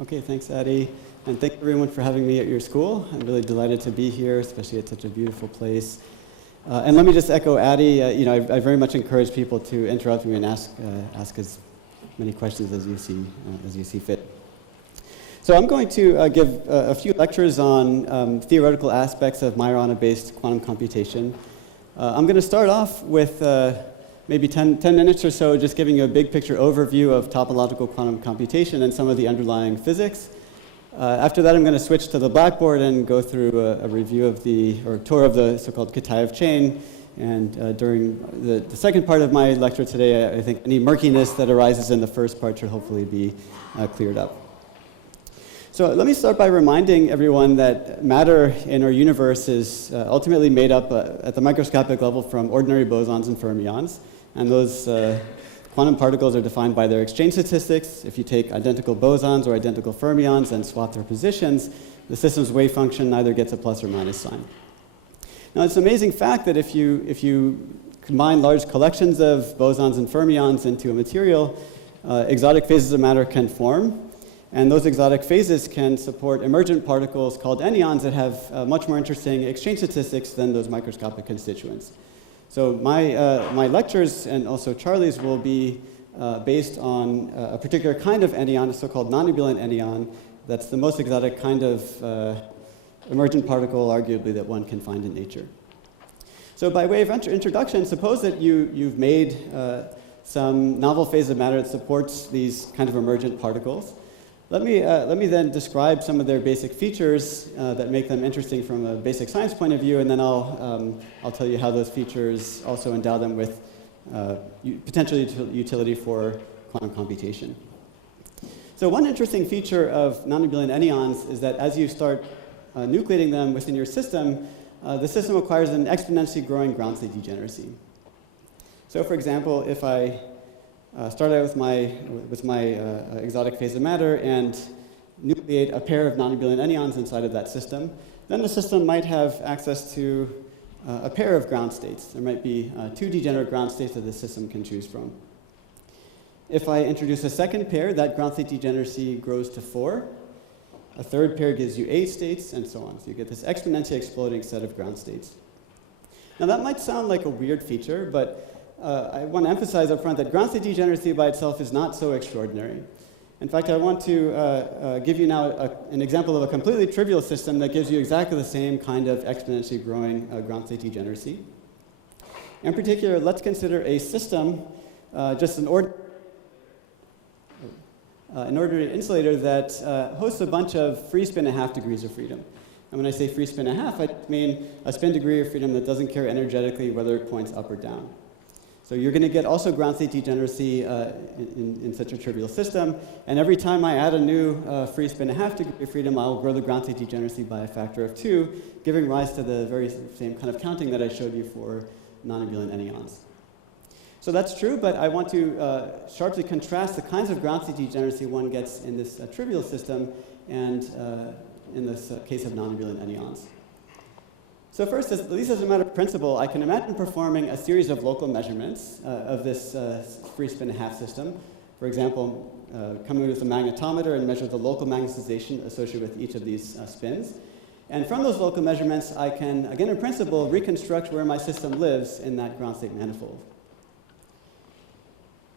Okay, thanks, Addie. And thank you everyone for having me at your school. I'm really delighted to be here, especially at such a beautiful place. And let me just echo Addie. I very much encourage people to interrupt me and ask as many questions as you see fit. So I'm going to give a few lectures on theoretical aspects of Majorana-based quantum computation. I'm going to start off with maybe 10 minutes or so just giving you a big picture overview of topological quantum computation and some of the underlying physics. After that, I'm going to switch to the blackboard and go through a review of tour of the so-called Katai of Chain. And during the second part of my lecture today, I think any murkiness that arises in the first part should hopefully be cleared up. So let me start by reminding everyone that matter in our universe is ultimately made up at the microscopic level from ordinary bosons and fermions. And those quantum particles are defined by their exchange statistics. If you take identical bosons or identical fermions and swap their positions, the system's wave function either gets a plus or minus sign. Now, it's an amazing fact that if you combine large collections of bosons and fermions into a material, exotic phases of matter can form. And those exotic phases can support emergent particles called anyons that have much more interesting exchange statistics than those microscopic constituents. So my lectures, and also Charlie's, will be based on a particular kind of anyon, a so-called Nonabelian Anyon. That's the most exotic kind of emergent particle, arguably, that one can find in nature. So by way of introduction, suppose that you've made some novel phase of matter that supports these kind of emergent particles. Let me then describe some of their basic features that make them interesting from a basic science point of view, and then I'll tell you how those features also endow them with potential utility for quantum computation. So one interesting feature of Nonabelian anyons is that as you start nucleating them within your system, the system acquires an exponentially growing ground state degeneracy. So for example, if I start out with my exotic phase of matter and nucleate a pair of Nonabelian anyons inside of that system, then the system might have access to a pair of ground states. There might be 2 degenerate ground states that the system can choose from. If I introduce a second pair, that ground state degeneracy grows to 4. A third pair gives you 8 states, and so on. So you get this exponentially exploding set of ground states. Now that might sound like a weird feature, but I want to emphasize up front that ground state degeneracy by itself is not so extraordinary. In fact, I want to give you now an example of a completely trivial system that gives you exactly the same kind of exponentially growing ground state degeneracy. In particular, let's consider a system, just an ordinary insulator that hosts a bunch of free spin 1/2 degrees of freedom. And when I say free spin 1/2, I mean a spin degree of freedom that doesn't care energetically whether it points up or down. So you're going to get also ground state degeneracy in such a trivial system. And every time I add a new free spin 1/2 degree of freedom, I'll grow the ground state degeneracy by a factor of 2, giving rise to the very same kind of counting that I showed you for Nonabelian anyons. So that's true, but I want to sharply contrast the kinds of ground state degeneracy one gets in this trivial system and in this case of Nonabelian anyons. So first, at least as a matter of principle, I can imagine performing a series of local measurements of this free spin 1/2 system. For example, coming with a magnetometer and measure the local magnetization associated with each of these spins. And from those local measurements, I can, again in principle, reconstruct where my system lives in that ground state manifold.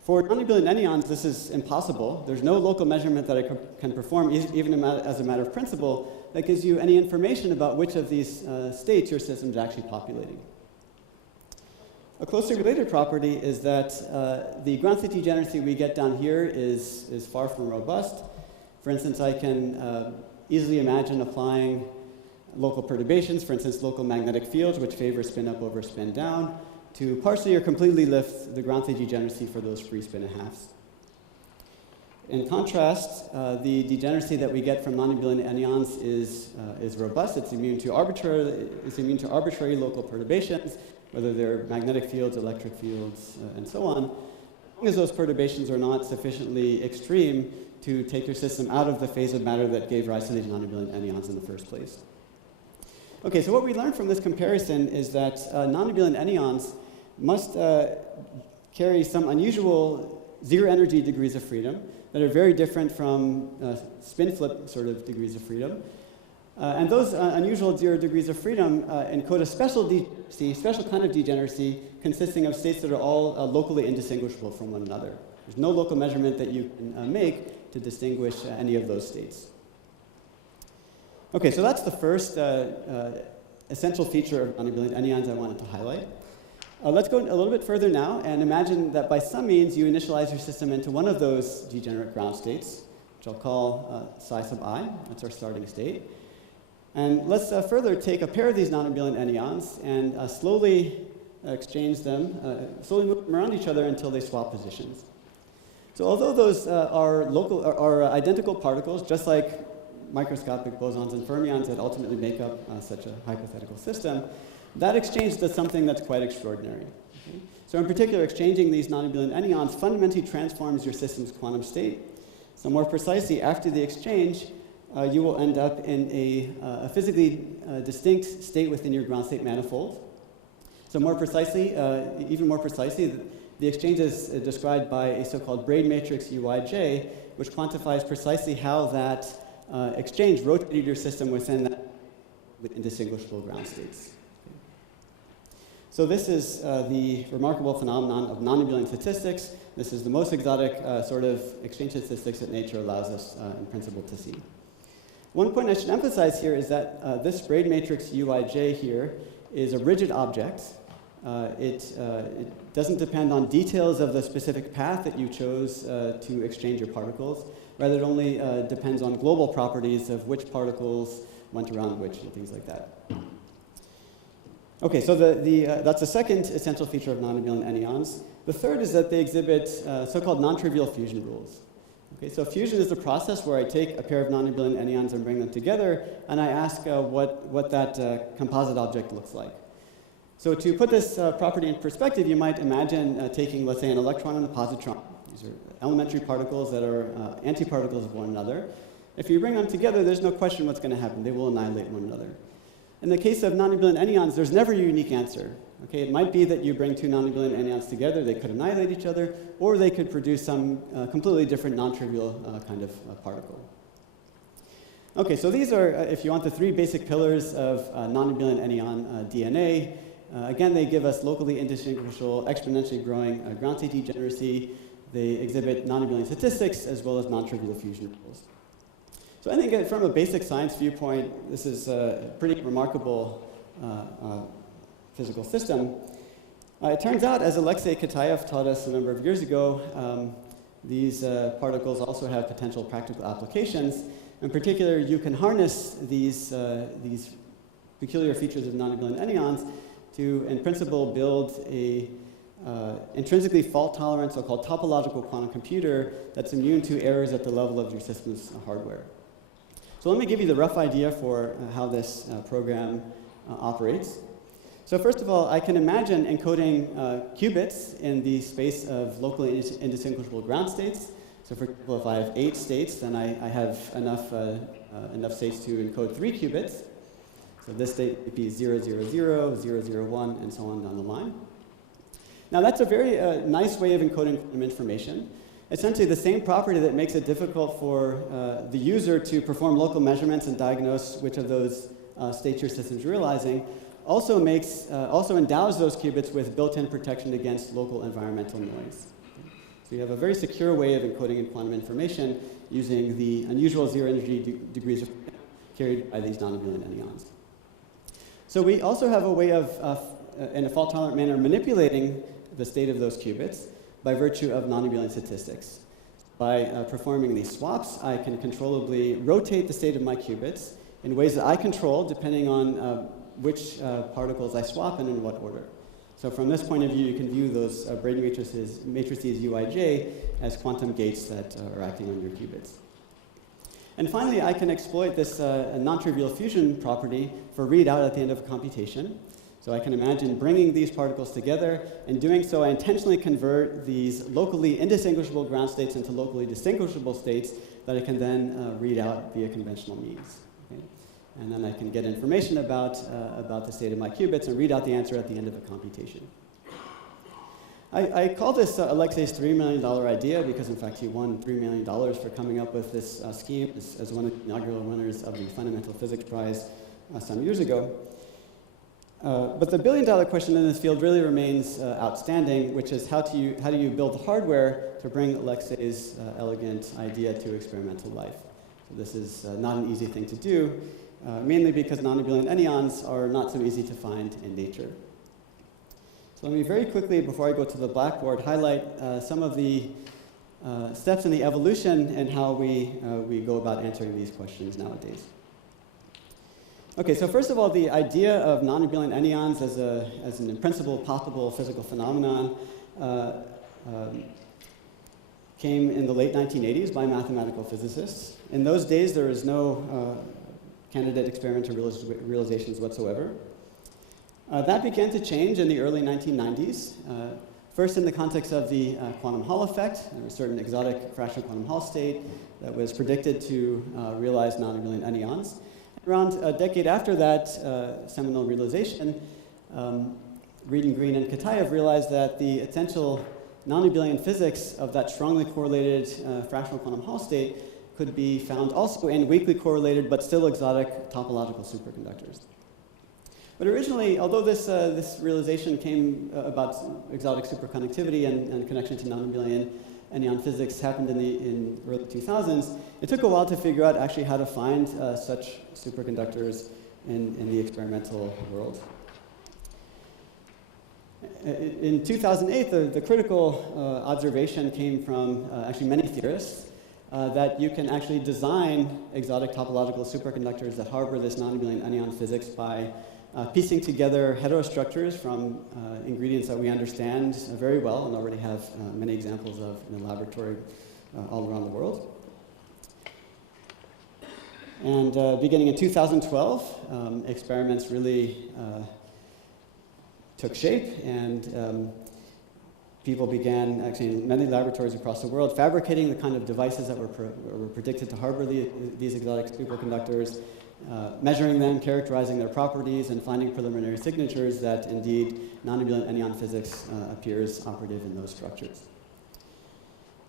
For Nonabelian anyons, this is impossible. There's no local measurement that I can perform, even as a matter of principle, that gives you any information about which of these states your system is actually populating. A closely related property is that the ground state degeneracy we get down here is far from robust. For instance, I can easily imagine applying local perturbations, for instance, local magnetic fields, which favor spin up over spin down, to partially or completely lift the ground state degeneracy for those free spin 1/2s. In contrast, the degeneracy that we get from Nonabelian anyons is robust. It's immune to arbitrary local perturbations, whether they're magnetic fields, electric fields, and so on, as long as those perturbations are not sufficiently extreme to take your system out of the phase of matter that gave rise to these Nonabelian anyons in the first place. Okay, so what we learned from this comparison is that Nonabelian anyons must carry some unusual zero energy degrees of freedom that are very different from spin flip sort of degrees of freedom. And those unusual 0 degrees of freedom encode a special kind of degeneracy consisting of states that are all locally indistinguishable from one another. There's no local measurement that you can make to distinguish any of those states. Okay, so that's the first essential feature of nonabelian anyons I wanted to highlight. Let's go a little bit further now and imagine that by some means you initialize your system into one of those degenerate ground states, which I'll call psi sub i. That's our starting state. And let's further take a pair of these nonabelian anyons and slowly exchange them, slowly move them around each other until they swap positions. So although those are identical particles, just like microscopic bosons and fermions that ultimately make up such a hypothetical system, that exchange does something that's quite extraordinary. Okay? So in particular, exchanging these nonabelian anyons fundamentally transforms your system's quantum state. So more precisely, after the exchange, you will end up in a physically distinct state within your ground state manifold. So more precisely, even more precisely, the exchange is described by a so-called braid matrix Uij, which quantifies precisely how that exchange rotated your system within that with indistinguishable ground states. Okay. So this is the remarkable phenomenon of nonabelian statistics. This is the most exotic sort of exchange statistics that nature allows us in principle to see. One point I should emphasize here is that this braid matrix Uij here is a rigid object. It doesn't depend on details of the specific path that you chose to exchange your particles. Rather, it only depends on global properties of which particles went around which and things like that. Okay, so that's the second essential feature of nonabelian anyons. The third is that they exhibit so-called non-trivial fusion rules. Okay, so fusion is the process where I take a pair of nonabelian anyons and bring them together, and I ask what that composite object looks like. So to put this property in perspective, you might imagine taking, let's say, an electron and a positron. These are elementary particles that are antiparticles of one another. If you bring them together, there's no question what's going to happen. They will annihilate one another. In the case of nonabelian anyons, there's never a unique answer. Okay, it might be that you bring two nonabelian anyons together, they could annihilate each other, or they could produce some completely different non-trivial kind of particle. Okay, so these are, if you want, the three basic pillars of nonabelian anyon DNA. Again, they give us locally indistinguishable, exponentially growing ground state degeneracy. They exhibit nonabelian statistics as well as non-trivial fusion rules. So I think from a basic science viewpoint, this is a pretty remarkable physical system. It turns out, as Alexei Kataev taught us a number of years ago, these particles also have potential practical applications. In particular, you can harness these peculiar features of nonabelian anyons to, in principle, build a intrinsically fault-tolerant, so-called topological quantum computer that's immune to errors at the level of your system's hardware. So let me give you the rough idea for how this program operates. So first of all, I can imagine encoding qubits in the space of locally indistinguishable ground states. So for example, if I have 8 states, then I have enough states to encode 3 qubits. So this state would be 0, 0, 0, 0, 0, 1, and so on down the line. Now that's a very nice way of encoding quantum information. Essentially the same property that makes it difficult for the user to perform local measurements and diagnose which of those states your system's realizing also endows those qubits with built-in protection against local environmental noise. So you have a very secure way of encoding in quantum information using the unusual zero energy degrees of freedom carried by these nonabelian anyons. So we also have a way of, in a fault-tolerant manner, manipulating the state of those qubits by virtue of nonabelian statistics. By performing these swaps, I can controllably rotate the state of my qubits in ways that I control depending on which particles I swap and in what order. So from this point of view, you can view those braid matrices Uij as quantum gates that are acting on your qubits. And finally, I can exploit this non-trivial fusion property for readout at the end of a computation. So I can imagine bringing these particles together. In doing so, I intentionally convert these locally indistinguishable ground states into locally distinguishable states that I can then read out via conventional means. Okay? And then I can get information about the state of my qubits and read out the answer at the end of a computation. I call this Alexei's $3 million idea because, in fact, he won $3 million for coming up with this scheme as one of the inaugural winners of the Fundamental Physics Prize some years ago. But the billion-dollar question in this field really remains outstanding, which is how do you build the hardware to bring Alexei's elegant idea to experimental life? So this is not an easy thing to do, mainly because Nonabelian Anyons are not so easy to find in nature. So let me very quickly, before I go to the blackboard, highlight some of the steps in the evolution and how we go about answering these questions nowadays. Okay, so first of all, the idea of Nonabelian Anyons as an in principle possible physical phenomenon came in the late 1980s by mathematical physicists. In those days, there was no candidate experimental realizations whatsoever. That began to change in the early 1990s. First, in the context of the quantum Hall effect, there was a certain exotic fractional quantum Hall state that was predicted to realize Nonabelian Anyons. Around a decade after that seminal realization, Reed and Green and Katai realized that the essential non-abelian physics of that strongly correlated fractional quantum Hall state could be found also in weakly correlated but still exotic topological superconductors. But originally, although this realization came about exotic superconductivity and connection to non-abelian Anyon physics happened in the early 2000s, it took a while to figure out actually how to find such superconductors in the experimental world. In 2008, the critical observation came from actually many theorists that you can actually design exotic topological superconductors that harbor this non-abelian Anyon physics by piecing together heterostructures from ingredients that we understand very well and already have many examples of in the laboratory all around the world. And beginning in 2012, experiments really took shape, and people began, actually in many laboratories across the world, fabricating the kind of devices that were predicted to harbor these exotic superconductors, measuring them, characterizing their properties, and finding preliminary signatures that indeed non-abelian Anyon physics appears operative in those structures.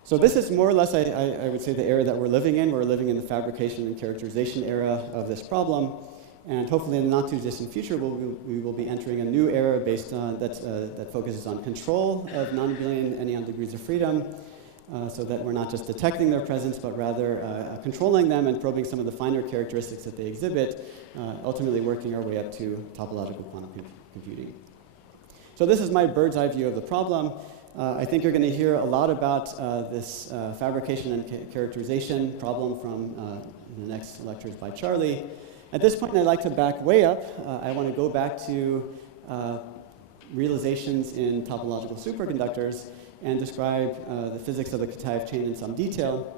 So this is more or less, I would say, the era that we're living in. We're living in the fabrication and characterization era of this problem. And hopefully in the not too distant future, we will be entering a new era based on that focuses on control of non-abelian Anyon degrees of freedom, so that we're not just detecting their presence, but rather controlling them and probing some of the finer characteristics that they exhibit, ultimately working our way up to topological quantum computing. So this is my bird's eye view of the problem. I think you're going to hear a lot about this fabrication and characterization problem from the next lectures by Charlie. At this point, I'd like to back way up. I want to go back to realizations in topological superconductors and describe the physics of the Katai of Chain in some detail.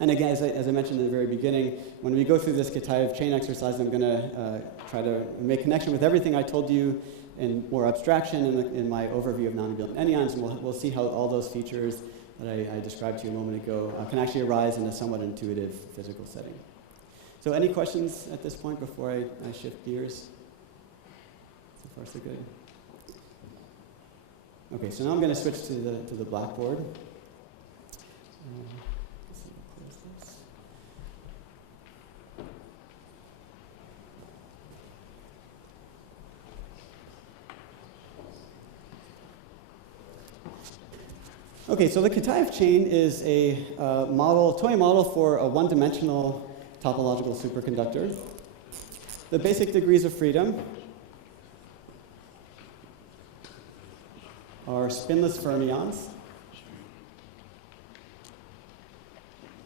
And again, as I mentioned in the very beginning, when we go through this Katai of Chain exercise, I'm going to try to make connection with everything I told you in more abstraction in my overview of non-abelian Anyons, and we'll see how all those features that I described to you a moment ago can actually arise in a somewhat intuitive physical setting. So any questions at this point before I shift gears? So far, so good. Okay, so now I'm going to switch to the blackboard. Okay, so the Katai of Chain is a toy model for a one-dimensional topological superconductor. The basic degrees of freedom are spinless fermions.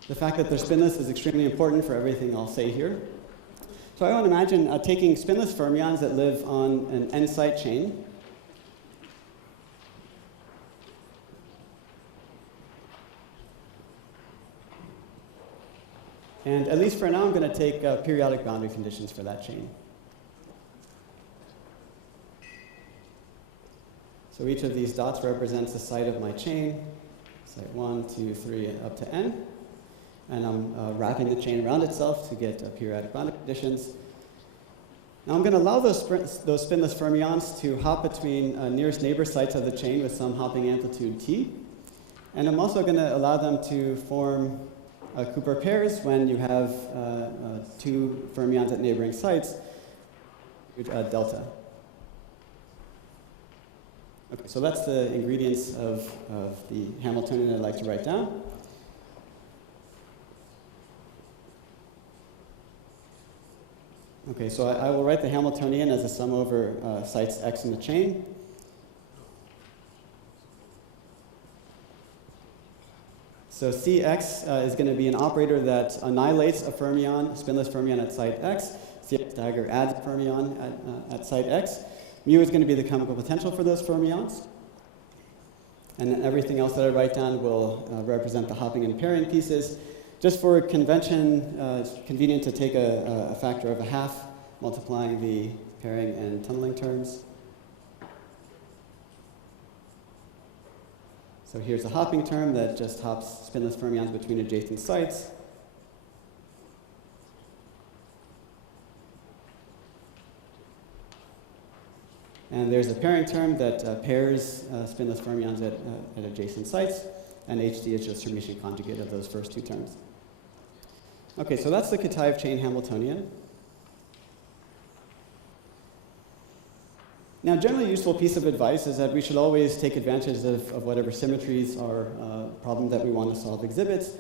The fact that they're spinless is extremely important for everything I'll say here. So I want to imagine taking spinless fermions that live on an n-site chain. And at least for now, I'm going to take periodic boundary conditions for that chain. So each of these dots represents the site of my chain, site 1, 2, 3, up to n. And I'm wrapping the chain around itself to get periodic boundary conditions. Now I'm going to allow those spinless fermions to hop between nearest neighbor sites of the chain with some hopping amplitude t. And I'm also going to allow them to form Cooper pairs when you have two fermions at neighboring sites, delta. Okay, so that's the ingredients of the Hamiltonian I'd like to write down. Okay, so I will write the Hamiltonian as a sum over sites x in the chain. So Cx is going to be an operator that annihilates a fermion, spinless fermion at site x. Cx dagger adds a fermion at site x. Mu is going to be the chemical potential for those fermions. And then everything else that I write down will represent the hopping and pairing pieces. Just for convention, it's convenient to take a factor of a half, multiplying the pairing and tunneling terms. So here's a hopping term that just hops spinless fermions between adjacent sites. And there's a pairing term that pairs spinless fermions at adjacent sites. And HD is just Hermitian conjugate of those first two terms. Okay, so that's the Katai of Chain Hamiltonian. Now, generally useful piece of advice is that we should always take advantage of whatever symmetries or problem that we want to solve exhibits.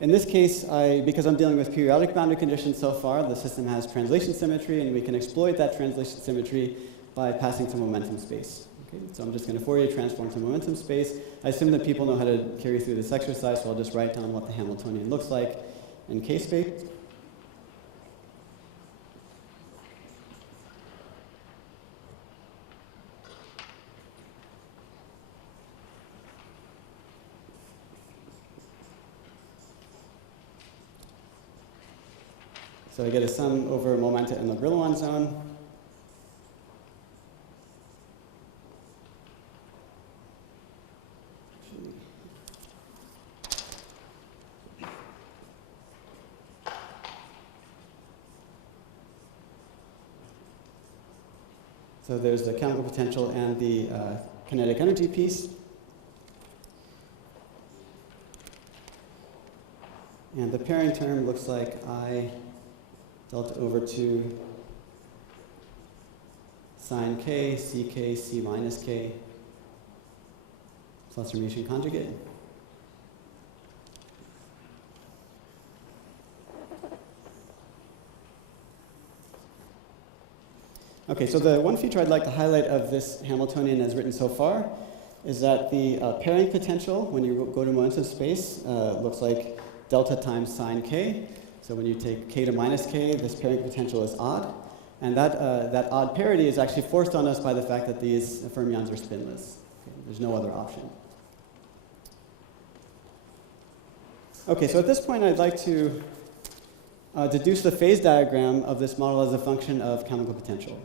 In this case, because I'm dealing with periodic boundary conditions so far, the system has translation symmetry, and we can exploit that translation symmetry by passing to momentum space. Okay, so I'm just going to Fourier transform to momentum space. I assume that people know how to carry through this exercise, so I'll just write down what the Hamiltonian looks like in K space. So I get a sum over momenta in the Brillouin zone. So there's the chemical potential and the kinetic energy piece. And the pairing term looks like I delta over 2 sine k, ck, c minus k, plus Hermitian conjugate. Okay, so the one feature I'd like to highlight of this Hamiltonian as written so far is that the pairing potential, when you go to momentum space, looks like delta times sine k. So when you take k to minus k, this pairing potential is odd. And that odd parity is actually forced on us by the fact that these fermions are spinless. Okay, there's no other option. Okay, so at this point I'd like to deduce the phase diagram of this model as a function of chemical potential.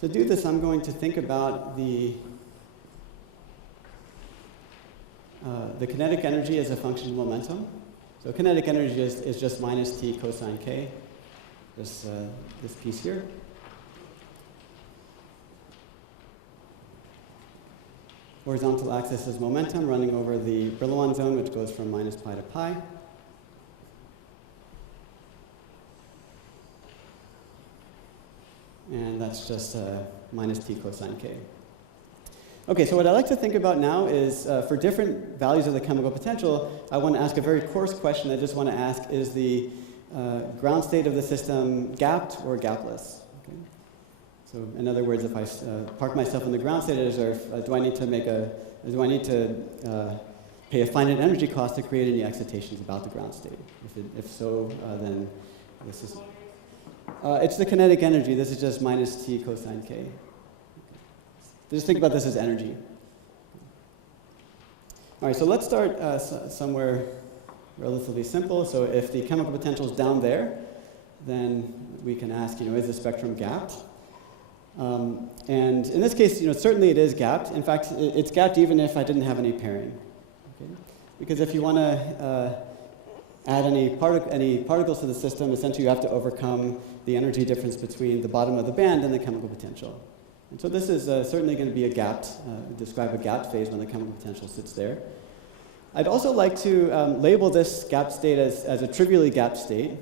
To do this, I'm going to think about the kinetic energy as a function of momentum. So kinetic energy is just minus t cosine k, this piece here. Horizontal axis is momentum running over the Brillouin zone, which goes from minus pi to pi. And that's just minus t cosine k. Okay, so what I like to think about now is for different values of the chemical potential, I want to ask a very coarse question. I just want to ask, is the ground state of the system gapped or gapless? Okay. So in other words, if I park myself in the ground state, do I need to pay a finite energy cost to create any excitations about the ground state? If so, then this is... it's the kinetic energy. This is just minus t cosine k. Okay. Just think about this as energy. All right, so let's start somewhere relatively simple. So if the chemical potential is down there, then we can ask, is the spectrum gapped? And in this case, certainly it is gapped. In fact, it's gapped even if I didn't have any pairing. Okay? Because if you want to add any particles to the system, essentially you have to overcome the energy difference between the bottom of the band and the chemical potential. And so this is certainly going to be describe a gapped phase when the chemical potential sits there. I'd also like to label this gapped state as a trivially gapped state.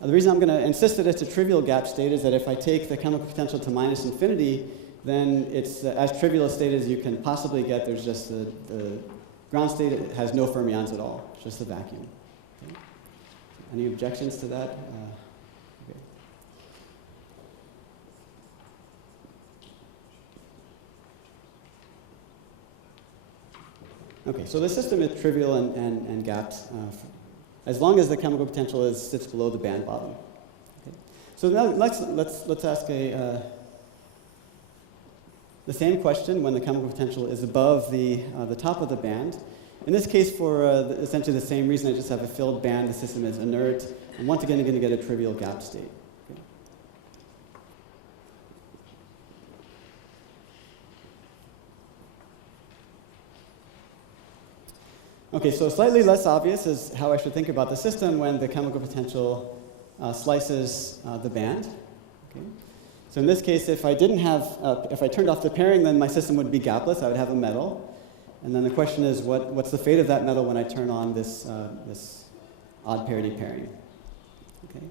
The reason I'm going to insist that it's a trivial gapped state is that if I take the chemical potential to minus infinity, then it's as trivial a state as you can possibly get. There's just the ground state has no fermions at all, it's just a vacuum. Okay. Any objections to that? Okay. Okay, so the system is trivial and gapped as long as the chemical potential sits below the band bottom. Okay. So now let's ask the same question when the chemical potential is above the top of the band. In this case, for essentially the same reason, I just have a filled band. The system is inert, and once again, I'm going to get a trivial gap state. Okay. Okay, so slightly less obvious is how I should think about the system when the chemical potential slices the band. Okay. So in this case, if I turned off the pairing, then my system would be gapless. I would have a metal. And then the question is, what's the fate of that metal when I turn on this odd parity pairing? Okay.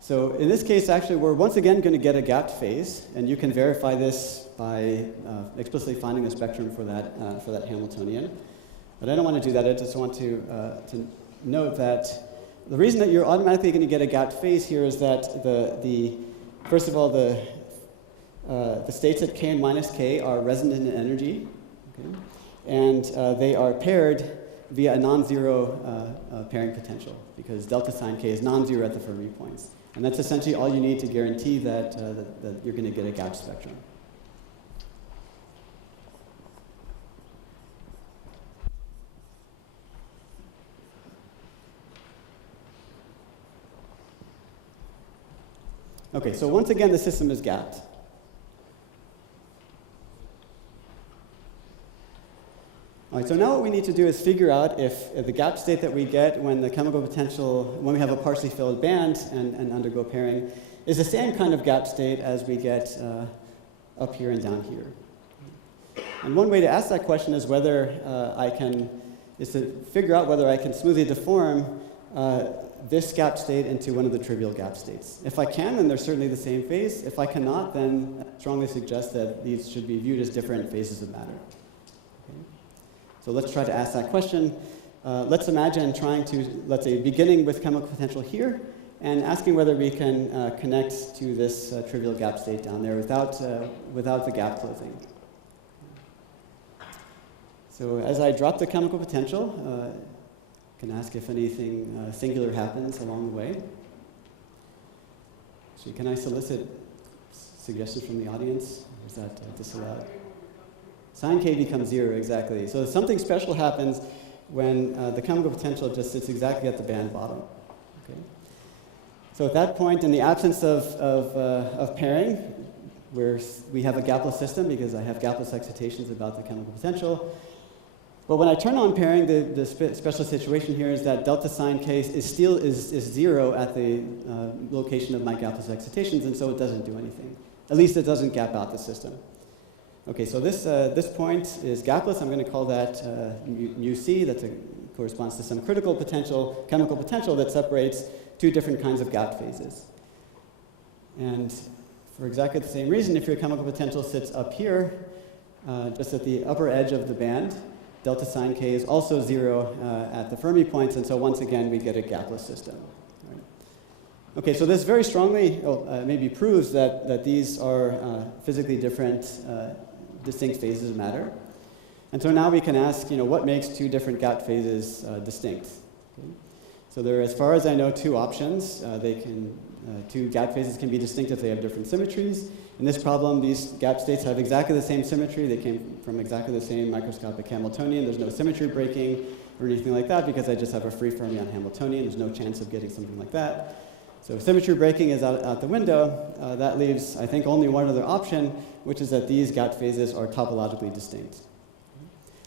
So in this case, actually, we're once again going to get a gapped phase, and you can verify this by explicitly finding a spectrum for that Hamiltonian. But I don't want to do that. I just want to note that the reason that you're automatically going to get a gapped phase here is that first of all, the states at k and minus k are resonant in energy, okay? And they are paired via a non-zero pairing potential because delta sign k is non-zero at the Fermi points. And that's essentially all you need to guarantee that you're going to get a gapped spectrum. Okay, so once again, the system is gapped. All right, so now what we need to do is figure out if the gap state that we get when the chemical potential, when we have a partially filled band and undergo pairing, is the same kind of gap state as we get up here and down here. And one way to ask that question is to figure out whether I can smoothly deform this gap state into one of the trivial gap states. If I can, then they're certainly the same phase. If I cannot, then I strongly suggest that these should be viewed as different phases of matter. Okay. So let's try to ask that question. Let's imagine trying to, let's say, beginning with chemical potential here and asking whether we can connect to this trivial gap state down there without the gap closing. So as I drop the chemical potential, can ask if anything singular happens along the way. So can I solicit suggestions from the audience? Or is that disallowed? Sign k becomes 0, exactly. So something special happens when the chemical potential just sits exactly at the band bottom. Okay? So at that point, in the absence of pairing, we have a gapless system because I have gapless excitations about the chemical potential. But when I turn on pairing, the special situation here is that delta sign k is 0 at the location of my gapless excitations, and so it doesn't do anything. At least it doesn't gap out the system. Okay, so this point is gapless. I'm going to call that mu c. That corresponds to some critical potential, chemical potential that separates two different kinds of gap phases. And for exactly the same reason, if your chemical potential sits up here, just at the upper edge of the band, delta sign k is also 0 at the Fermi points, and so once again we get a gapless system. Right. Okay, so this very strongly maybe proves that these are physically different, distinct phases of matter. And so now we can ask, what makes two different gap phases distinct? Okay. So there are, as far as I know, two options. Two gap phases can be distinct if they have different symmetries. In this problem, these gap states have exactly the same symmetry. They came from exactly the same microscopic Hamiltonian. There's no symmetry breaking or anything like that because I just have a free fermion Hamiltonian. There's no chance of getting something like that. So symmetry breaking is out the window. That leaves, I think, only one other option, which is that these gap phases are topologically distinct.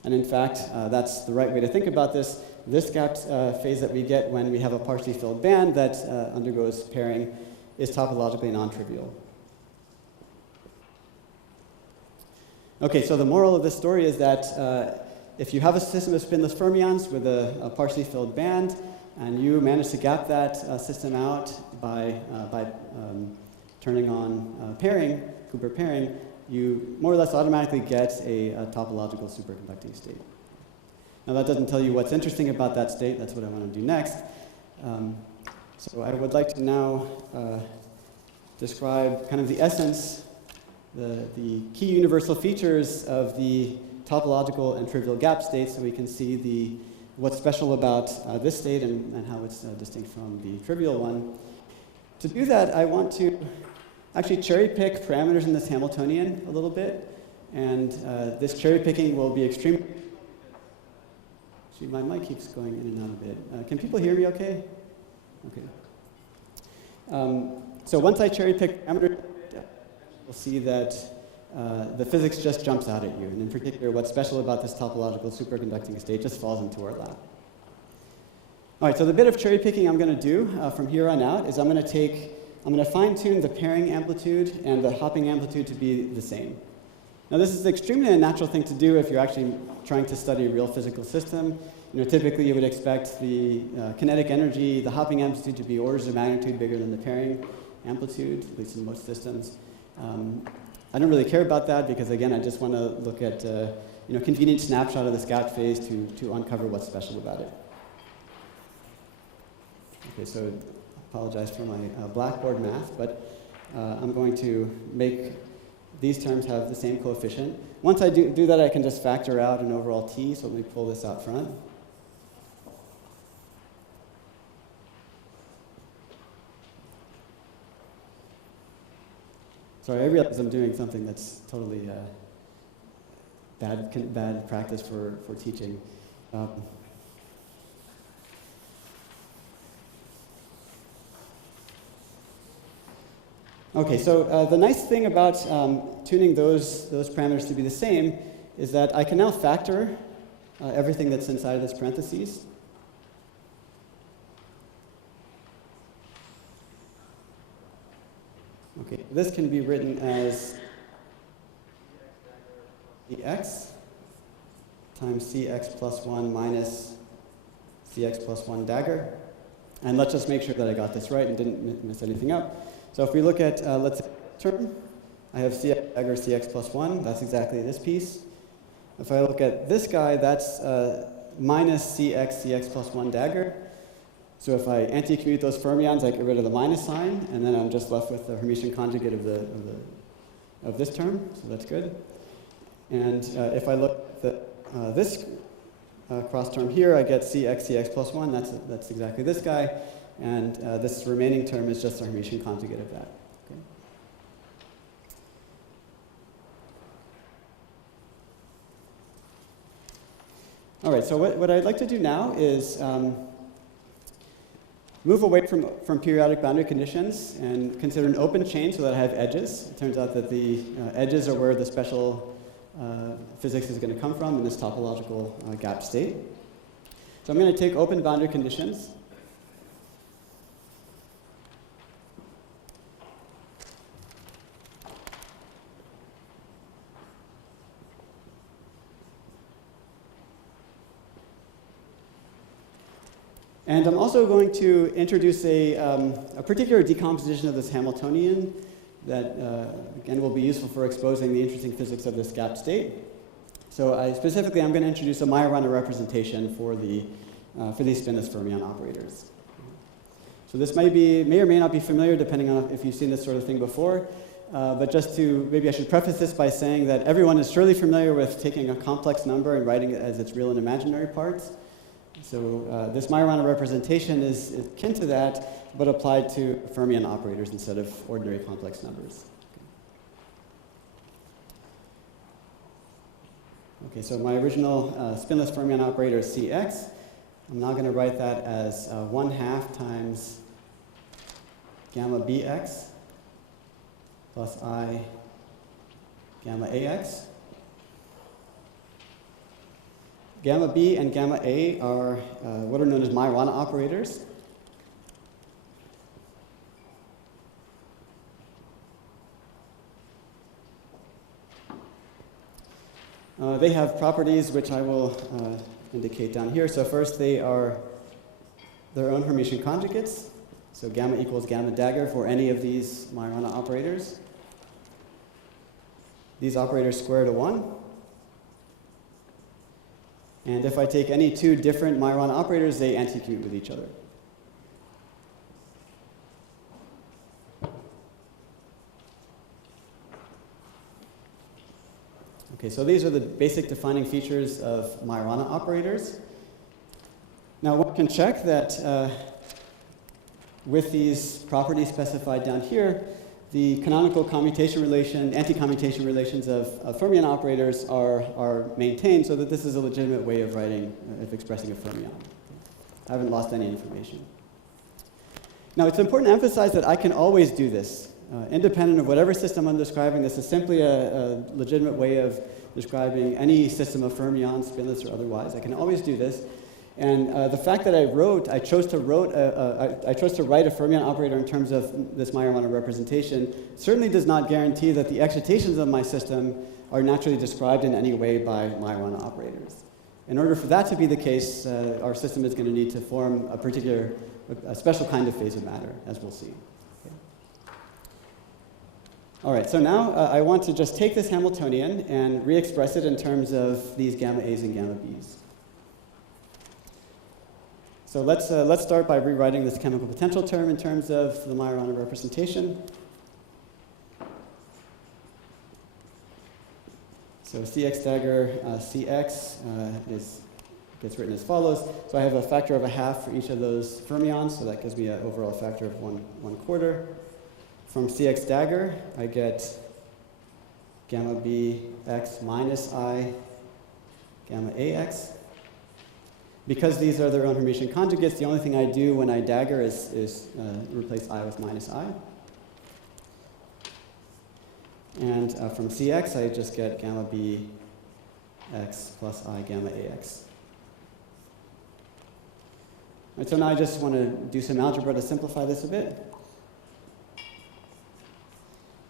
And in fact, that's the right way to think about this. This gap phase that we get when we have a partially filled band that undergoes pairing is topologically non-trivial. Okay, so the moral of this story is that if you have a system of spinless fermions with a partially filled band, and you manage to gap that system out by turning on pairing, Cooper pairing, you more or less automatically get a topological superconducting state. Now that doesn't tell you what's interesting about that state. That's what I want to do next. So I would like to now describe kind of the essence, the key universal features of the topological and trivial gap states so we can see what's special about this state and how it's distinct from the trivial one. To do that, I want to actually cherry pick parameters in this Hamiltonian a little bit. And this cherry picking will be extremely... Actually, my mic keeps going in and out a bit. Can people hear me okay? Okay. So once I cherry pick parameters, you'll see that the physics just jumps out at you. And in particular, what's special about this topological superconducting state just falls into our lap. All right, so the bit of cherry picking I'm going to do from here on out is I'm going to fine-tune the pairing amplitude and the hopping amplitude to be the same. Now, this is extremely unnatural thing to do if you're actually trying to study a real physical system. Typically, you would expect the kinetic energy, the hopping amplitude to be orders of magnitude bigger than the pairing amplitude, at least in most systems. I don't really care about that because, again, I just want to look at convenient snapshot of this gap phase to uncover what's special about it. Okay, so I apologize for my Blackboard math, but I'm going to make these terms have the same coefficient. Once I do that, I can just factor out an overall t, so let me pull this out front. Sorry, I realize I'm doing something that's totally bad practice for teaching. Okay, so the nice thing about tuning those parameters to be the same is that I can now factor everything that's inside of this parentheses. Okay, this can be written as cx times cx plus 1 minus cx plus 1 dagger. And let's just make sure that I got this right and didn't miss anything up. So if we look at, let's say, term, I have cx dagger cx plus 1. That's exactly this piece. If I look at this guy, that's minus cx plus 1 dagger. So if I anti-commute those fermions, I get rid of the minus sign, and then I'm just left with the Hermitian conjugate of this term, so that's good. And if I look at this cross term here, I get cx plus 1, that's exactly this guy, and this remaining term is just the Hermitian conjugate of that. Okay. All right, so what I'd like to do now is move away from periodic boundary conditions and consider an open chain so that I have edges. It turns out that the edges are where the special physics is going to come from in this topological gap state. So I'm going to take open boundary conditions. And I'm also going to introduce a particular decomposition of this Hamiltonian that, again, will be useful for exposing the interesting physics of this gap state. So specifically, I'm going to introduce a Majorana representation for these spinless fermion operators. So this may or may not be familiar, depending on if you've seen this sort of thing before. But maybe I should preface this by saying that everyone is surely familiar with taking a complex number and writing it as its real and imaginary parts. So this Majorana representation is akin to that, but applied to fermion operators instead of ordinary complex numbers. Okay, so my original spinless fermion operator is Cx. I'm now going to write that as 1/2 times gamma bx plus I gamma ax. Gamma b and gamma a are what are known as Majorana operators. They have properties which I will indicate down here. So first, they are their own Hermitian conjugates. So gamma equals gamma dagger for any of these Majorana operators. These operators square to 1. And if I take any two different Majorana operators, they anticommute with each other. Okay, so these are the basic defining features of Majorana operators. Now one can check that with these properties specified down here, the canonical commutation relation, anti-commutation relations of fermion operators are maintained so that this is a legitimate way of writing, of expressing a fermion. I haven't lost any information. Now it's important to emphasize that I can always do this. Independent of whatever system I'm describing, this is simply a legitimate way of describing any system of fermions, spinless or otherwise. I can always do this. And the fact that I chose to write a fermion operator in terms of this Majorana representation certainly does not guarantee that the excitations of my system are naturally described in any way by Majorana operators. In order for that to be the case, our system is going to need to form a special kind of phase of matter, as we'll see. All right, so now I want to just take this Hamiltonian and re-express it in terms of these gamma A's and gamma B's. So let's start by rewriting this chemical potential term in terms of the Majorana representation. So Cx dagger Cx gets written as follows. So I have a factor of 1/2 for each of those fermions, so that gives me an overall factor of 1/4. From Cx dagger, I get gamma Bx minus I gamma Ax. Because these are their own Hermitian conjugates, the only thing I do when I dagger is replace I with minus I. And from Cx, I just get gamma Bx plus I gamma Ax. All right, so now I just want to do some algebra to simplify this a bit.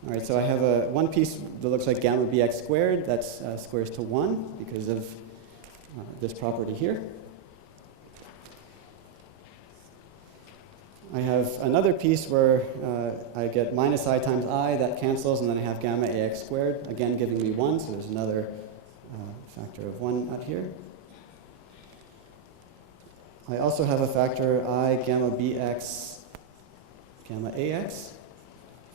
All right, so I have one piece that looks like gamma Bx squared. That squares to 1 because of this property here. I have another piece where I get minus I times I, that cancels, and then I have gamma Ax squared, again giving me 1, so there's another factor of 1 out here. I also have a factor I gamma Bx gamma Ax.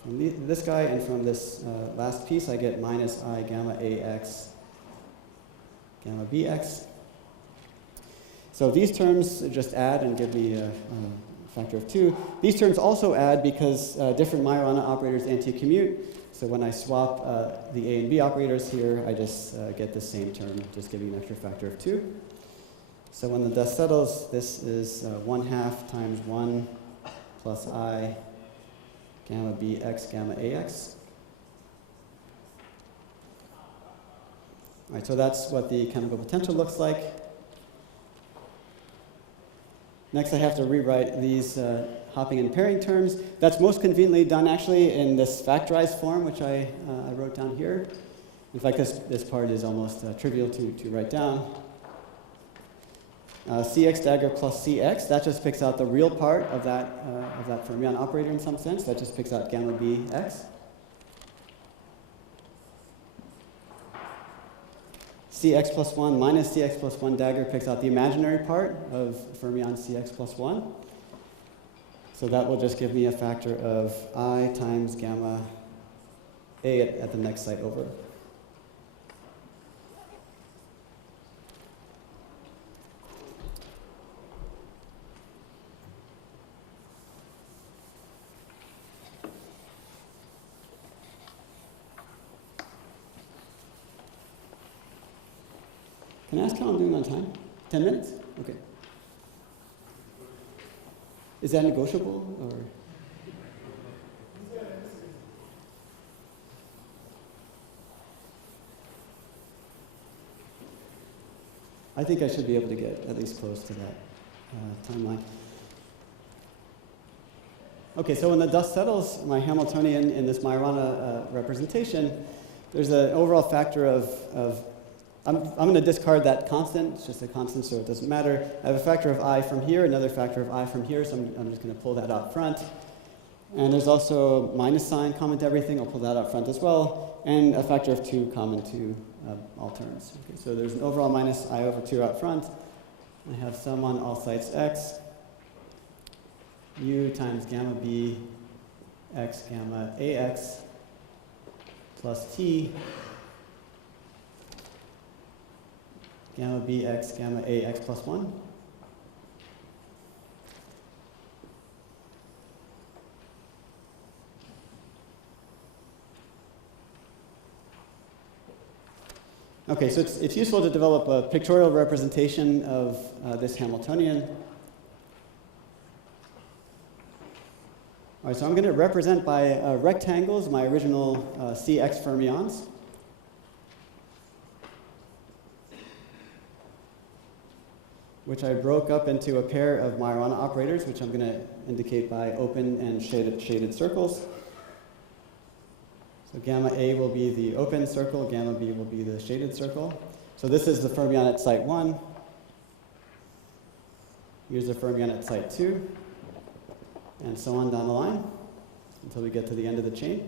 From this guy, and from this last piece, I get minus I gamma Ax gamma Bx. So these terms just add and give me a factor of 2. These terms also add because different Majorana operators anti-commute. So when I swap the A and B operators here, I just get the same term, just giving an extra factor of 2. So when the dust settles, this is 1/2 times 1 plus I gamma Bx gamma Ax. All right, so that's what the chemical potential looks like. Next, I have to rewrite these hopping and pairing terms. That's most conveniently done actually in this factorized form, which I wrote down here. In fact, this part is almost trivial to write down. Cx dagger plus Cx, that just picks out the real part of that fermion operator in some sense. That just picks out gamma Bx. Cx plus 1 minus Cx plus 1 dagger picks out the imaginary part of fermion Cx plus 1. So that will just give me a factor of I times gamma A at the next site over. Can I ask how I'm doing on time? 10 minutes? Okay. Is that negotiable, or? I think I should be able to get at least close to that timeline. Okay, so when the dust settles, my Hamiltonian in this Majorana representation, there's an overall factor of I'm going to discard that constant. It's just a constant, so it doesn't matter. I have a factor of I from here, another factor of I from here, so I'm just going to pull that out front. And there's also a minus sign common to everything. I'll pull that out front as well. And a factor of 2 common to all terms. Okay, so there's an overall minus I over 2 out front. I have sum on all sites x, mu times gamma b x gamma ax plus t gamma bx gamma ax plus 1. Okay, so it's useful to develop a pictorial representation of this Hamiltonian. All right, so I'm going to represent by rectangles my original Cx fermions. Which I broke up into a pair of Majorana operators, which I'm going to indicate by open and shaded circles. So gamma A will be the open circle, gamma B will be the shaded circle. So this is the fermion at site 1. Here's the fermion at site 2, and so on down the line until we get to the end of the chain.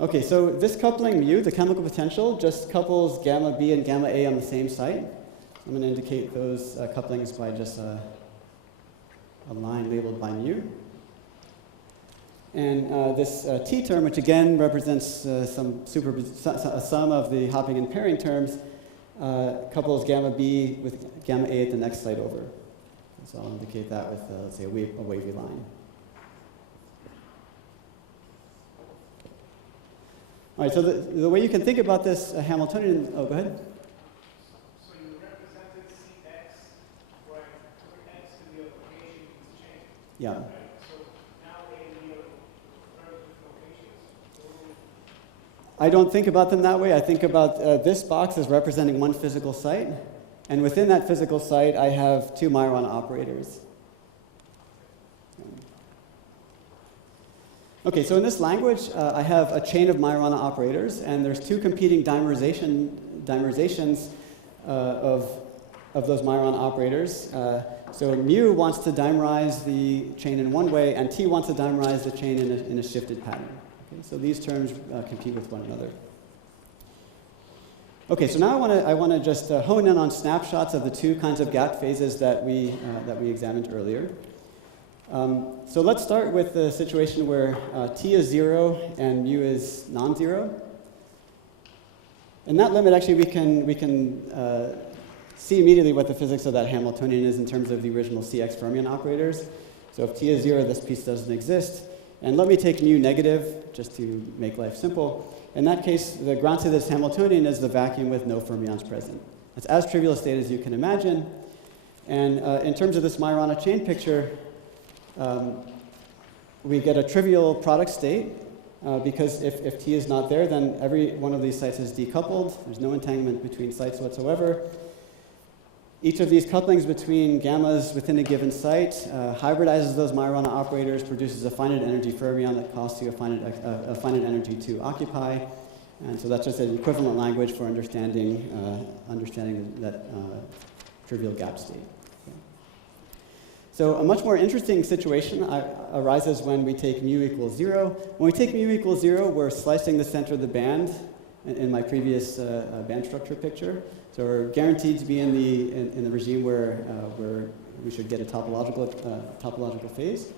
Okay, so this coupling mu, the chemical potential, just couples gamma B and gamma A on the same site. I'm going to indicate those couplings by just a line labeled by mu. And this T term, which again represents a sum of the hopping and pairing terms, couples gamma B with gamma A at the next site over. So I'll indicate that with, let's say, a wavy line. All right, so the way you can think about this Hamiltonian, oh, go ahead. So you represented Cx, where x to the location in this chain. Yeah. Right? So now they need locations. I don't think about them that way. I think about this box as representing one physical site. And within that physical site, I have 2 Majorana operators. Okay, so in this language, I have a chain of Majorana operators, and there's 2 competing dimerizations of those Majorana operators. So mu wants to dimerize the chain in one way, and T wants to dimerize the chain in a shifted pattern. Okay, so these terms compete with one another. Okay, so now I want to just hone in on snapshots of the 2 kinds of gap phases that we examined earlier. So let's start with the situation where T is 0 and mu is non-zero. In that limit, actually, we can see immediately what the physics of that Hamiltonian is in terms of the original Cx fermion operators. So if T is 0, this piece doesn't exist. And let me take mu negative, just to make life simple. In that case, the ground state of this Hamiltonian is the vacuum with no fermions present. It's as trivial a state as you can imagine. And in terms of this Majorana chain picture, we get a trivial product state because if T is not there, then every one of these sites is decoupled. There's no entanglement between sites whatsoever. Each of these couplings between gammas within a given site hybridizes those Majorana operators, produces a finite energy fermion that costs you a finite energy to occupy. And so that's just an equivalent language for understanding that trivial gap state. So a much more interesting situation arises when we take mu equals 0. When we take mu equals 0, we're slicing the center of the band in my previous band structure picture. So we're guaranteed to be in the regime where we should get a topological phase.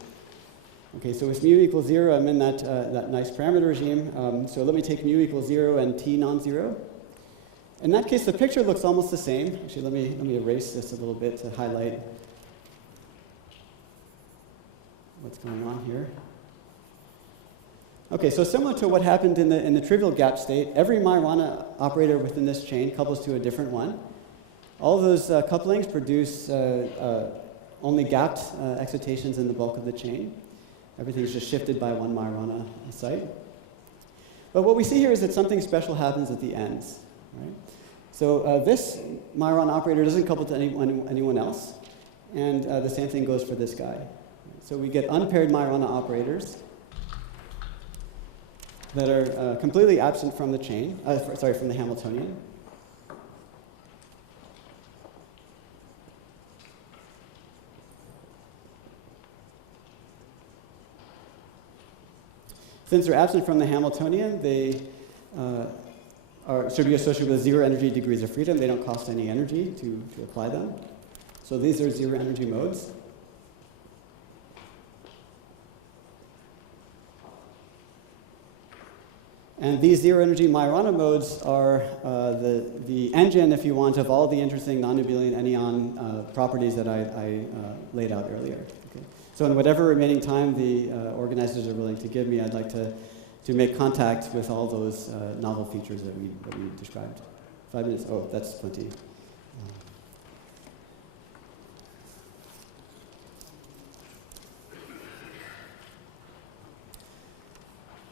Okay, so with mu equals 0, I'm in that nice parameter regime. So let me take mu equals 0 and T non-zero. In that case, the picture looks almost the same. Actually, let me erase this a little bit to highlight what's going on here. Okay, so similar to what happened in the trivial gap state, every Majorana operator within this chain couples to a different one. All of those couplings produce only gapped excitations in the bulk of the chain. Everything's just shifted by one Majorana site. But what we see here is that something special happens at the ends. Right? So this Majorana operator doesn't couple to anyone else, and the same thing goes for this guy. So we get unpaired Majorana operators that are completely absent from the chain, from the Hamiltonian. Since they're absent from the Hamiltonian, they should be associated with 0 energy degrees of freedom. They don't cost any energy to apply them. So these are 0 energy modes. And these 0 energy Majorana modes are the engine, if you want, of all the interesting Nonabelian Anyon properties that I laid out earlier. Okay. So in whatever remaining time the organizers are willing to give me, I'd like to make contact with all those novel features that we described. 5 minutes, oh, that's plenty.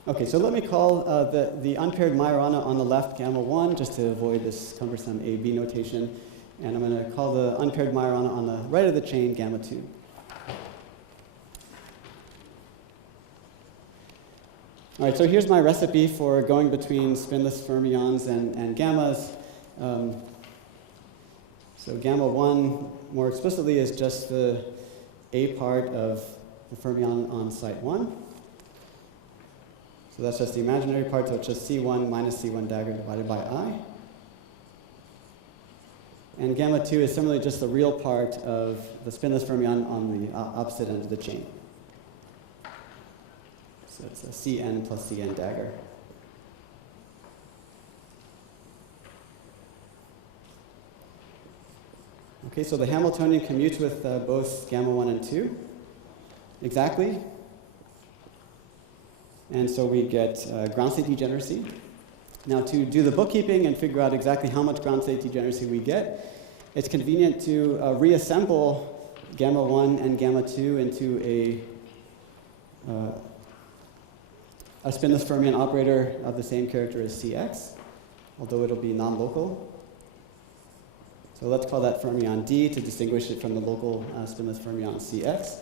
Okay, so let me call the unpaired Majorana on the left gamma 1, just to avoid this cumbersome A-B notation. And I'm going to call the unpaired Majorana on the right of the chain gamma 2. All right, so here's my recipe for going between spinless fermions and gammas. So gamma 1, more explicitly, is just the A part of the fermion on site 1. So that's just the imaginary part, so it's just C1 minus C1 dagger divided by I. And gamma 2 is similarly just the real part of the spinless fermion on the opposite end of the chain. So it's a Cn plus Cn dagger. Okay, so the Hamiltonian commutes with both gamma 1 and 2. Exactly. And so we get ground state degeneracy. Now, to do the bookkeeping and figure out exactly how much ground state degeneracy we get, it's convenient to reassemble gamma 1 and gamma 2 into a spinless fermion operator of the same character as Cx, although it'll be non-local. So let's call that fermion D to distinguish it from the local spinless fermion Cx.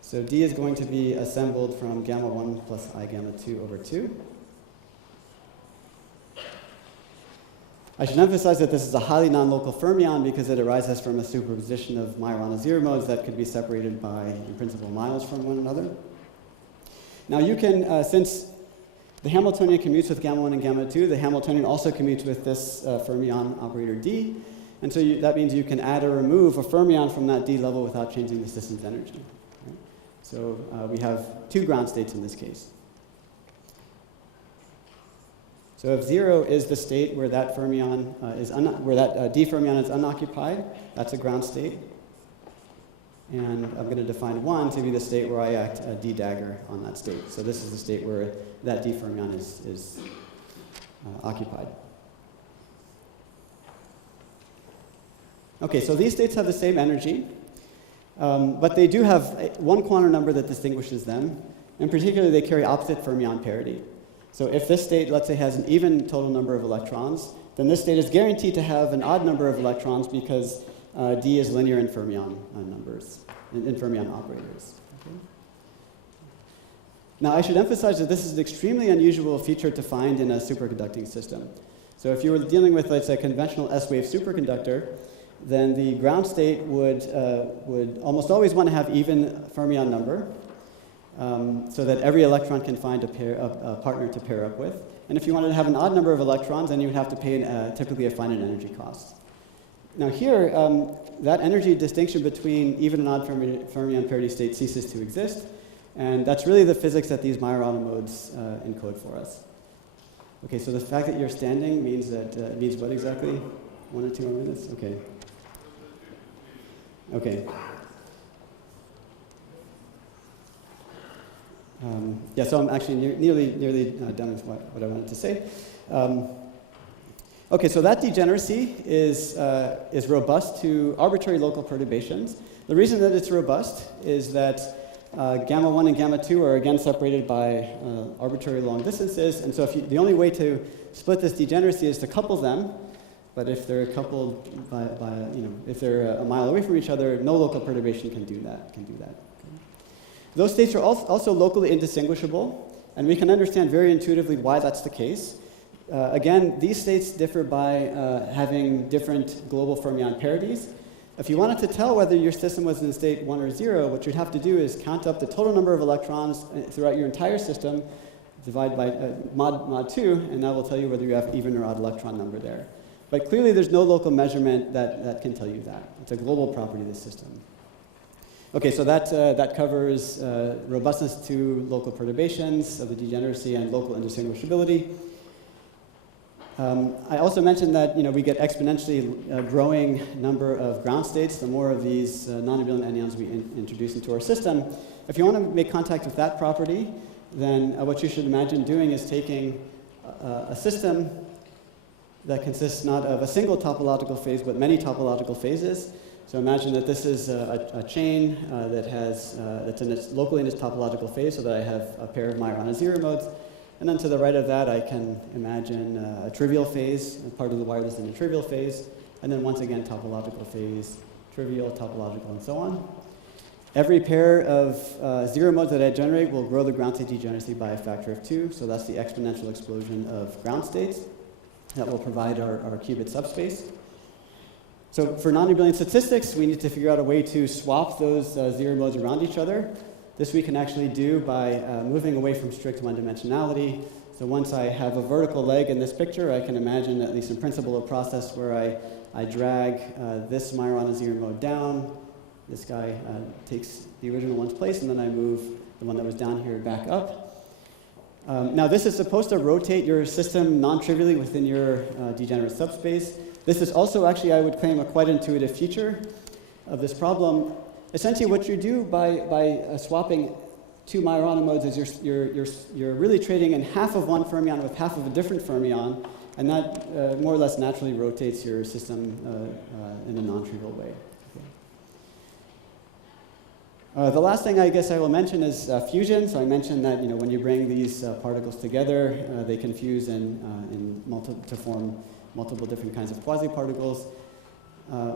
So D is going to be assembled from gamma 1 plus I gamma 2 over 2. I should emphasize that this is a highly non-local fermion because it arises from a superposition of Majorana 0 modes that could be separated by, in principle, miles from one another. Now you can, since the Hamiltonian commutes with gamma 1 and gamma 2, the Hamiltonian also commutes with this fermion operator D, and so that means you can add or remove a fermion from that D level without changing the system's energy. Right? So we have 2 ground states in this case. So if 0 is the state where that fermion where that D fermion is unoccupied, that's a ground state. And I'm going to define 1 to be the state where I act a D dagger on that state. So this is the state where that D fermion is occupied. Okay, so these states have the same energy, but they do have one quantum number that distinguishes them. In particular, they carry opposite fermion parity. So if this state, let's say, has an even total number of electrons, then this state is guaranteed to have an odd number of electrons because D is linear in fermion numbers, in fermion operators. Okay? Now, I should emphasize that this is an extremely unusual feature to find in a superconducting system. So if you were dealing with, let's say, a conventional S-wave superconductor, then the ground state would almost always want to have even fermion number, so that every electron can find a partner to pair up with. And if you wanted to have an odd number of electrons, then you would have to pay typically a finite energy cost. Now here, that energy distinction between even and odd fermion parity state ceases to exist, and that's really the physics that these Majorana modes encode for us. Okay, so the fact that you're standing means that means what exactly? 1 or 2 more minutes? Okay. Okay. Yeah, so I'm actually nearly done with what I wanted to say. Okay, so that degeneracy is robust to arbitrary local perturbations. The reason that it's robust is that gamma 1 and gamma 2 are again separated by arbitrary long distances, and so the only way to split this degeneracy is to couple them, but if they're coupled if they're a mile away from each other, no local perturbation can do that. Those states are also locally indistinguishable, and we can understand very intuitively why that's the case. Again, these states differ by having different global fermion parities. If you wanted to tell whether your system was in state 1 or 0, what you'd have to do is count up the total number of electrons throughout your entire system, divide by mod 2, and that will tell you whether you have even or odd electron number there. But clearly there's no local measurement that can tell you that. It's a global property of the system. Okay, so that covers robustness to local perturbations of the degeneracy and local indistinguishability. I also mentioned that we get exponentially growing number of ground states the more of these Nonabelian Anyons we introduce into our system. If you want to make contact with that property, then what you should imagine doing is taking a system that consists not of a single topological phase, but many topological phases. So imagine that this is a chain that's locally in its topological phase, so that I have a pair of Majorana-0 modes. And then to the right of that, I can imagine a trivial phase, part of the wire that's in a trivial phase, and then once again, topological phase, trivial, topological, and so on. Every pair of 0 modes that I generate will grow the ground state degeneracy by a factor of 2, so that's the exponential explosion of ground states that will provide our qubit subspace. So for Nonabelian statistics, we need to figure out a way to swap those 0 modes around each other. This we can actually do by moving away from strict one-dimensionality. So once I have a vertical leg in this picture, I can imagine, at least in principle, a process where I drag this Majorana-0 mode down. This guy takes the original one's place, and then I move the one that was down here back up. Now this is supposed to rotate your system non-trivially within your degenerate subspace. This is also actually, I would claim, a quite intuitive feature of this problem. Essentially, what you do by swapping two Majorana modes is you're really trading in half of one fermion with half of a different fermion, and that more or less naturally rotates your system in a non-trivial way. Okay. The last thing I guess I will mention is fusion. So I mentioned that when you bring these particles together, they can fuse to form multiple different kinds of quasi-particles.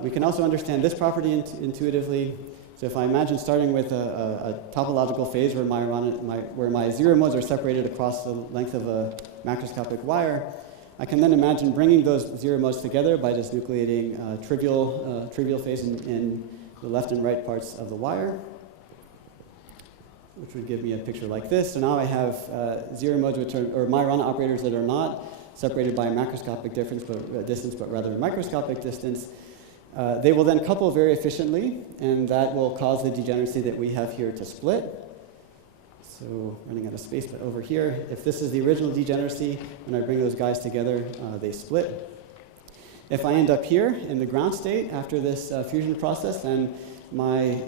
We can also understand this property intuitively. So if I imagine starting with a topological phase where my 0 modes are separated across the length of a macroscopic wire, I can then imagine bringing those 0 modes together by just nucleating trivial phase in the left and right parts of the wire, which would give me a picture like this. So now I have 0 modes or Majorana operators that are not separated by a macroscopic distance, but rather a microscopic distance. They will then couple very efficiently, and that will cause the degeneracy that we have here to split. So running out of space, but over here, if this is the original degeneracy, when I bring those guys together, they split. If I end up here in the ground state after this fusion process, then my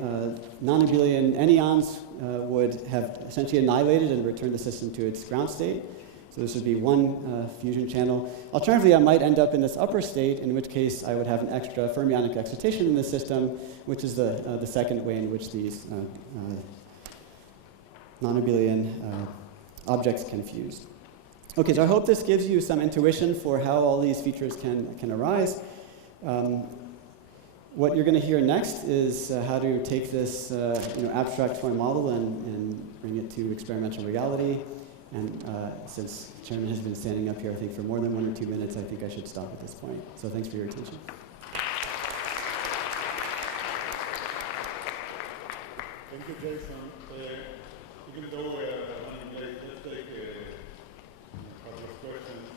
Nonabelian Anyons would have essentially annihilated and returned the system to its ground state. So this would be one fusion channel. Alternatively, I might end up in this upper state, in which case I would have an extra fermionic excitation in the system, which is the second way in which these Nonabelian objects can fuse. Okay, so I hope this gives you some intuition for how all these features can arise. What you're going to hear next is how to take this abstract toy model and bring it to experimental reality. And since the chairman has been standing up here, I think, for more than 1 or 2 minutes, I think I should stop at this point. So thanks for your attention. Thank you, Jason. Even though let's take a couple of questions.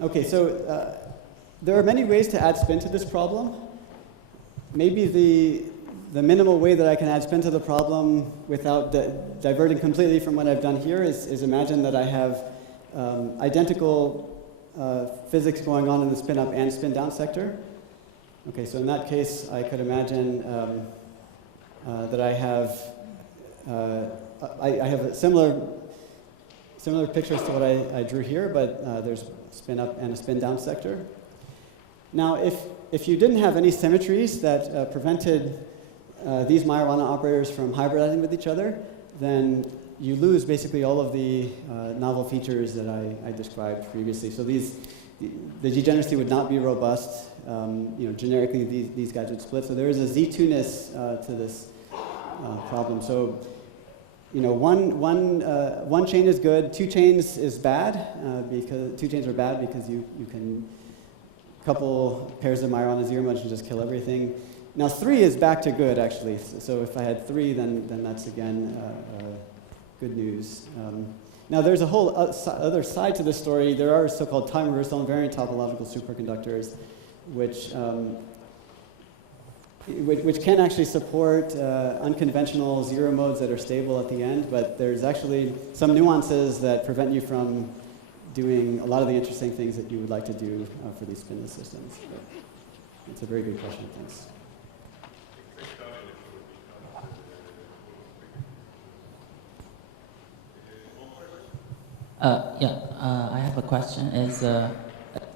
Okay, so there are many ways to add spin to this problem. Maybe the minimal way that I can add spin to the problem without diverting completely from what I've done here is imagine that I have identical physics going on in the spin up and spin down sector. Okay, so in that case, I could imagine that I have similar pictures to what I drew here, but there's spin up and a spin down sector. Now, if you didn't have any symmetries that prevented these Majorana operators from hybridizing with each other, then you lose basically all of the novel features that I described previously. So the degeneracy would not be robust. Generically, these guys would split. So there is a Z2-ness to this problem. So, one chain is good. Two chains is bad because two chains are bad because you can couple pairs of Majorana zero modes and just kill everything. Now 3 is back to good, actually. So if I had 3, then that's again good news. Now there's a whole other side to this story. There are so-called time reversal invariant topological superconductors, which can actually support unconventional zero modes that are stable at the end, but there's actually some nuances that prevent you from doing a lot of the interesting things that you would like to do for these spinless systems. But it's a very good question, thanks. I have a question. Is the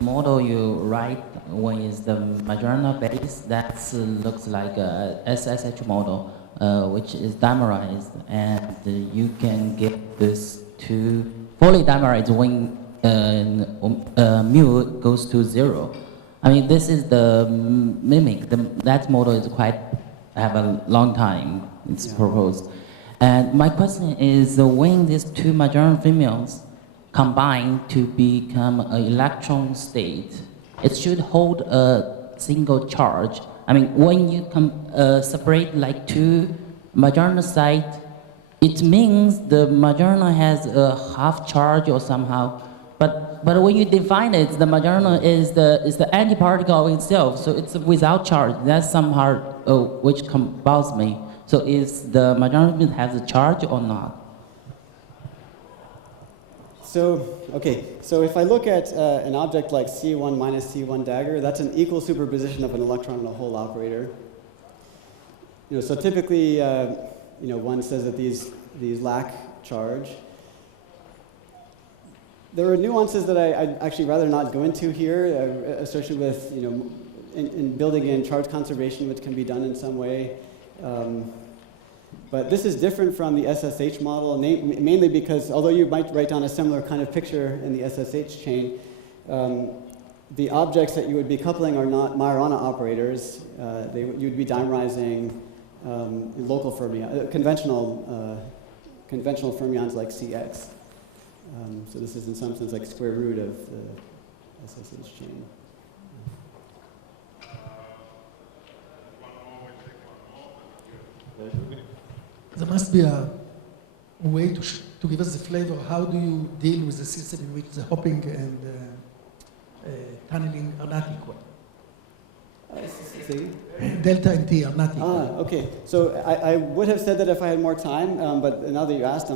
model you write when is the Majorana-based, that looks like a SSH model, which is dimerized, and you can get this to fully dimerized when mu goes to 0. I mean, this is the mimic. That model is have a long time. It's proposed. And my question is, when these two Majorana fermions combine to become an electron state, it should hold a single charge. I mean, when you separate like two Majorana sites, it means the Majorana has a half charge or somehow. But when you define it, the Majorana is the antiparticle of itself, so it's without charge. That's somehow which confuses me. So is the Majorana has a charge or not? So if I look at an object like C1 minus C1 dagger, that's an equal superposition of an electron and a hole operator. So typically, one says that these lack charge. There are nuances that I'd actually rather not go into here, especially with, in building in charge conservation, which can be done in some way. But this is different from the SSH model, mainly because although you might write down a similar kind of picture in the SSH chain, the objects that you would be coupling are not Majorana operators. You'd be dimerizing local fermions, conventional fermions like CX. So this is in some sense like square root of the SSH chain. There must be a way to give us the flavor. How do you deal with the system in which the hopping and tunneling are not equal? Delta and T are not equal. Okay. So I would have said that if I had more time, but now that you asked,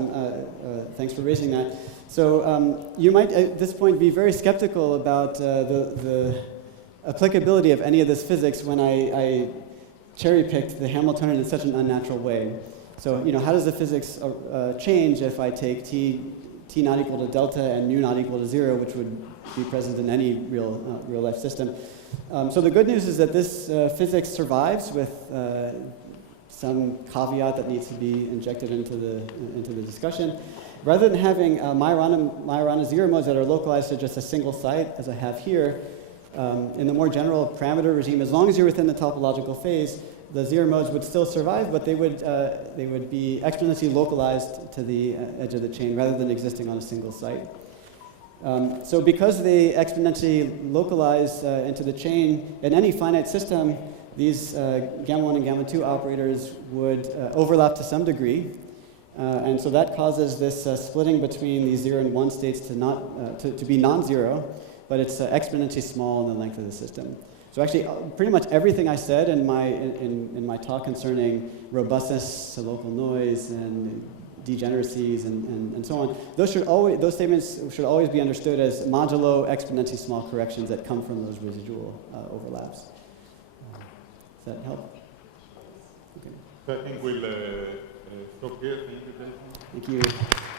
thanks for raising that. So you might at this point be very skeptical about the applicability of any of this physics when I cherry-picked the Hamiltonian in such an unnatural way. So, how does the physics change if I take t not equal to delta and mu not equal to 0, which would be present in any real-life system? So the good news is that this physics survives with some caveat that needs to be injected into the discussion. Rather than having Majorana zero modes that are localized to just a single site, as I have here, in the more general parameter regime, as long as you're within the topological phase, the zero modes would still survive, but they would be exponentially localized to the edge of the chain rather than existing on a single site. So because they exponentially localize into the chain, in any finite system, these gamma 1 and gamma 2 operators would overlap to some degree. And so that causes this splitting between these 0 and 1 states to be non-zero. but it's exponentially small in the length of the system. So actually, pretty much everything I said in my talk concerning robustness to local noise and degeneracies and so on, those statements should always be understood as modulo exponentially small corrections that come from those residual overlaps. Does that help? Okay. So I think we'll stop here. Thank you, Jason. Thank you.